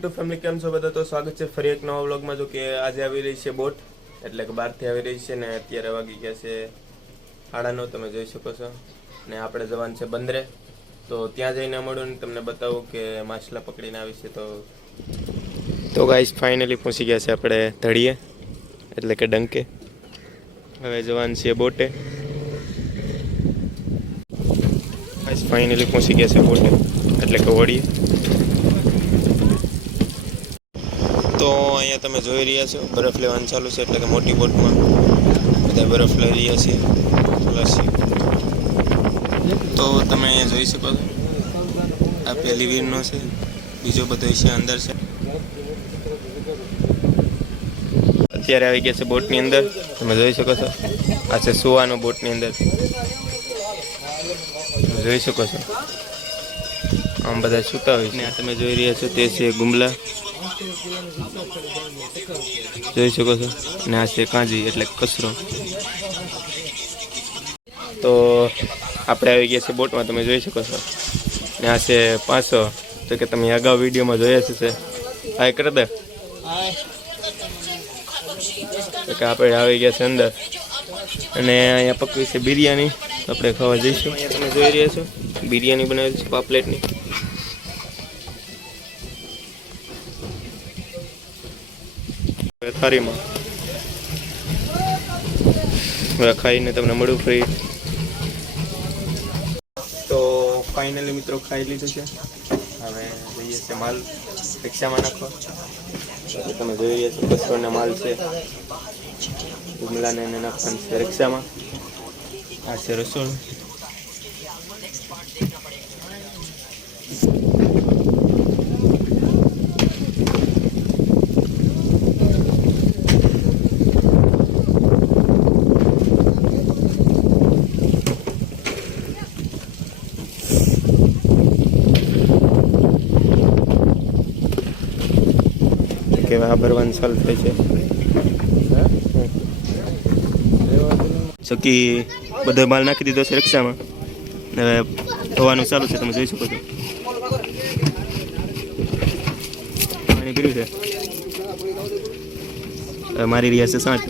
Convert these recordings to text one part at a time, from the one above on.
YouTube family કેમ છો બધા? તો સ્વાગત છે ફરી એક નવા વ્લોગમાં જો કે આજે આવી રહી છે બોટ. એટલે કે બહારથી આવી રહી છે ને અત્યારે વાગી ગયા છે સાડા તમે જોઈ શકો છો. ને આપણે જવાનું છે બંદરે. તો ત્યાં જઈને મળું ને તમને બતાવું કે માછલા પકડીને આવી છે તો. તો ગાઈસ ફાઇનલી પહોંચી ગયા છે આપણે ધડીએ, એટલે કે ડંકે. હવે જવાનું છે બોટે. ગાઈસ ફાઇનલી પહોંચી ગયા છે બોટે. એટલે કે વળીએ. તો અહીંયા તમે જોઈ રહ્યા છો, બરફ લેવાનું ચાલુ છે એટલે કે મોટી બોટમાં બધા બરફ લઈ રહ્યા છે તો તમે અહીંયા જોઈ શકો છો, આ પહેલી વીરનો છે, બીજો બધો છે અંદર છે. અત્યારે આવી ગયા છે બોટની અંદર, તમે જોઈ શકો છો, આ છે સુવાનો બોટની અંદર. જોઈ શકો છો, આમ બધા સૂતા હોય છે. તમે જોઈ રહ્યા છો, તે છે ગુમલા. જોઈ શકો છો. અને આ છે કાંજી, એટલે કચરો. તો આપણે આવી ગયા છે બોટમાં, તમે જોઈ શકો છો. ને આ છે પાંચસો તો કે તમે અગાઉ વિડીયોમાં જોયા છે હાય કરી દે તો કે આપણે આવી ગયા છે અંદર. અને અહીંયા પકવી છે બિરયાની. આપણે ખાવા જઈશું. અહીંયા તમે જોઈ રહ્યા છો. બિરયાની બનાવેલી છે પાપલેટની. થાળીમાં હવે ખાઈને તમને મળું ફ્રી તો ફાઇનલી મિત્રો ખાઈ લીધું છે. હવે જઈએ છે માલ. રિક્ષામાં નાખવા તમે જોઈ રહ્યા છો કચરોને માલ છે. ગુમલાને એને નાખવાનું છે રિક્ષામાં. આ છે રસોડું. આ ભરવાનું ચાલુ થાય છે. સકી બધો માલ નાખી દીધો છે રિક્ષામાં. હવે ધોવાનું ચાલુ છે, તમે જોઈ શકો છો. પાણી કર્યું છે. મારી રહ્યા છે સાંજ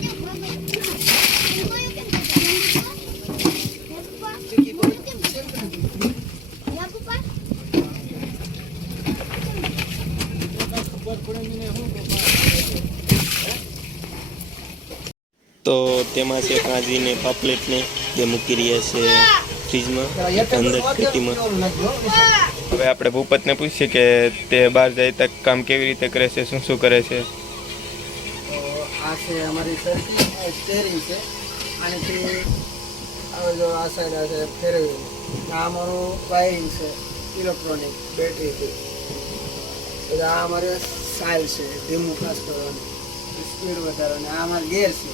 તો તેમાં છે કાજીને પાપલેટને જે મૂકી રહ્યા છે ફ્રીજમાં અંદર ખેતીમાં. હવે આપણે ભૂપતને પૂછીએ કે તે બહાર જાય તક કામ કેવી રીતે કરે છે શું શું કરે છે? આ છે અમારી સરકી સ્ટેરિંગ છે. આનાથી જો આ સાઈડ આ છે ફેરવી આ અમારું વાયરિંગ છે ઇલેક્ટ્રોનિક બેટરી પછી આ અમારે સાઇલ છે ધીમું ખાસ કરવાનું. સ્પીડ વધારવાની. આ અમારે ગેર છે.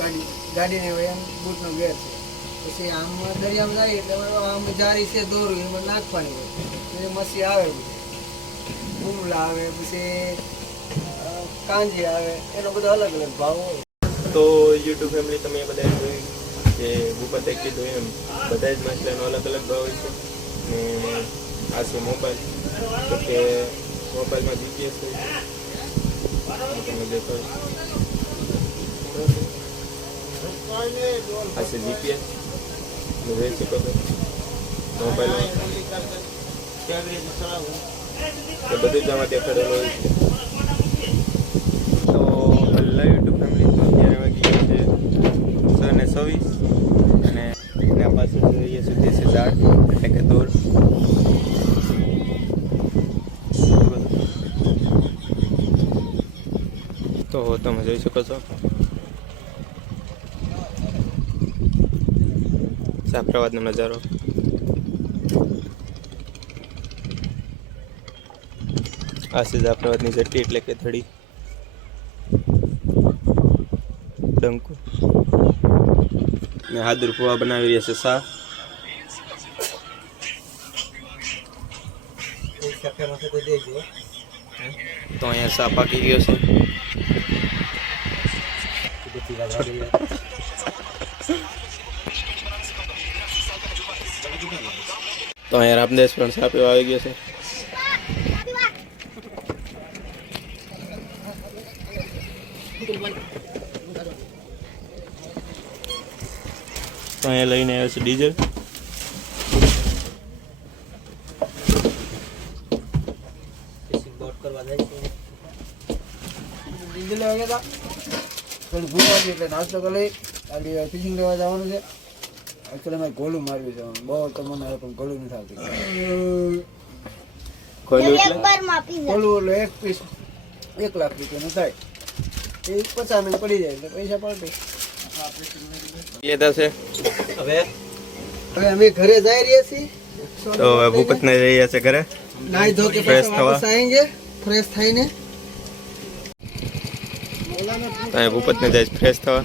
ગાડી, ગાડીને એમ, બૂટનો ગેર છે. પછી આમ દરિયામાં જાય એટલે આમ જારી છે દોરું, એમાં નાખવાની હોય. પછી મસી આવે ગુમલા આવે, પછી કાંજી આવે, એનો બધો અલગ અલગ ભાવ હોય. તો યુટ્યુબ ફેમિલી તમે બધા જોયું? કે ભૂપતે કીધું એમ બધા જ માછલાનો અલગ અલગ ભાવ હોય છે. ને આ છે મોબાઈલ. તો કે મોબાઈલમાં જીપીએસ હોય તમને દેખાડું જીપીએસ તમે જોઈ શકો છો મોબાઈલમાં એ બધું જ આમાં દેખાડેલું હોય છે તો હેલો યુટ્યુબ ફેમિલી તો અત્યારે વાગી ગયા છે છ ને છવ્વીસ અને એના પાછળ જોઈએ સુધી છે ઝાડ એટલે કે દોર તો તમે જોઈ શકો છો જાફરાબાદનો નજારો આ છે જાફરાબાદની જટ્ટી એટલે કે થડી ડંકો ને હાદુર પુવા બનાવી રહ્યા છે સા તો અહીંયા સા પાકી ગયો છે તો અહીંયા રામદેશ પણ ચા આવી ગયો છે. તો અહીંયા લઈને આવ્યો છે ડીઝલ ડીઝલ આવ્યા હતા. નાસ્તો કરી ફિશિંગ લેવા જવાનું છે. એકચ્યુઅલી મારે ગોલું મારવી છે. બહુ તમને પણ ગોલું નથી આવતી. ગોલું એટલે? એક પીસ એક લાખ રૂપિયાનું થાય. એ પચાસ મિનિટ પડી જાય એટલે પૈસા પડે. હવે? અમે ઘરે જઈ રહ્યા છીએ. તો હવે ભૂપતને રહ્યા છે ઘરે? નાઈ ધો કે Fresh થવા. આएंगे ફ્રેશ થઈને. તો અહીંયા ભૂપતને જાય ફ્રેશ થવા?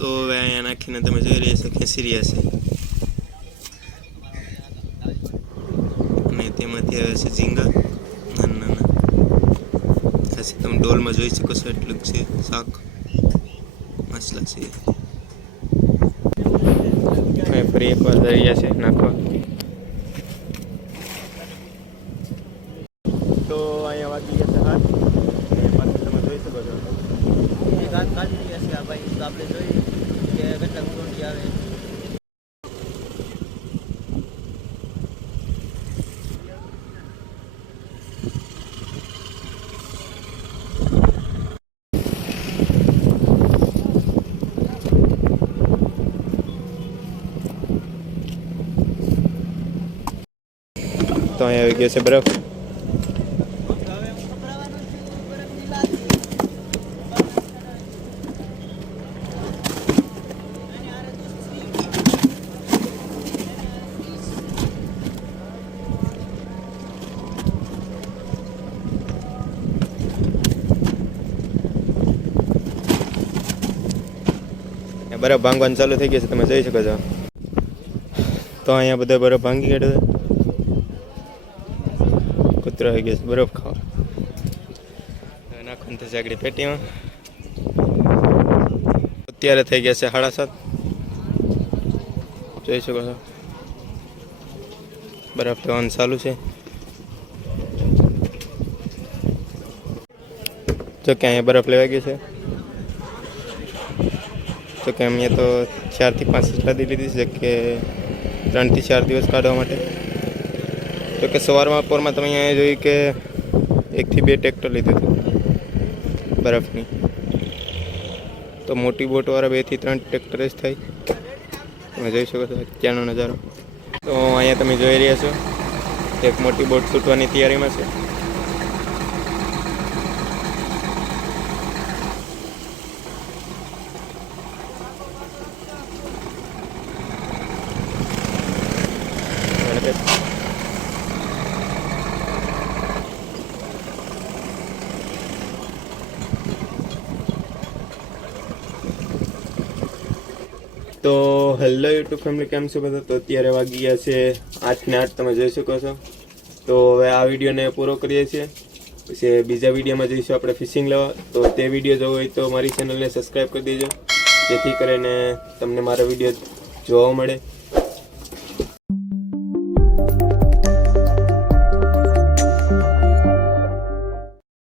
તો હવે અહીંયા નાખીને તમે જોઈ રહ્યા છો ખેંચી રહ્યા છે અને તેમાંથી આવે છે ઝીંગા નાના નાના છે તમે ડોલમાં જોઈ શકો છો એટલું જ છે શાક મસલા છે ફરી એકવાર દરિયા છે નાખવા તો અહીંયા વાગી ગયા છે હાથ પાછળ તમે જોઈ શકો છો આપણે જોઈએ તો અહીંયા આવી ગયો છે બરફ અહીંયા બરફ ભાંગવાનું ચાલુ થઈ ગયું છે, તમે જોઈ શકો છો. તો અહીંયા બધા બરફ ભાંગી કાઢ્યો કૂતરો આવી ગયો છે, બરફ ખાવા. નાખવાનું થશે આગળ પેટીમાં. અત્યારે થઈ ગયા છે સાડા સાત. જોઈ શકો છો. બરફ લેવાનું ચાલુ છે. જો કે અહીંયા બરફ લેવા ગયો છે. તો કે અમે તો ચારથી પાંચ લાદી લીધી છે, કે ત્રણથી ચાર દિવસ કાઢવા માટે. તો કે સવારમાં, પોરમાં તમે અહીંયા જોયું કે એકથી બે ટ્રેક્ટર લીધું હતું, બરફની. તો મોટી બોટવાળા બેથી ત્રણ ટ્રેક્ટર જ થાય તમે જોઈ શકો છો અત્યારનો નજારો. તો અહીંયા તમે જોઈ રહ્યા છો, એક મોટી બોટ છૂટવાની તૈયારીમાં છે તો હેલો યુટ્યુબ ફેમિલી કેમ છો બધા? તો અત્યારે વાગી ગયા છે આઠ ને આઠ, તમે જોઈ શકો છો. તો હવે આ વિડીયોને પૂરો કરીએ છીએ. પછી બીજા વિડીયોમાં જઈશું આપણે ફિશિંગ લેવા. તો તે વીડિયો જોવો હોય તો મારી ચેનલને સબસ્ક્રાઈબ કરી દેજો. જેથી કરીને તમને મારા વીડિયો જોવા મળે.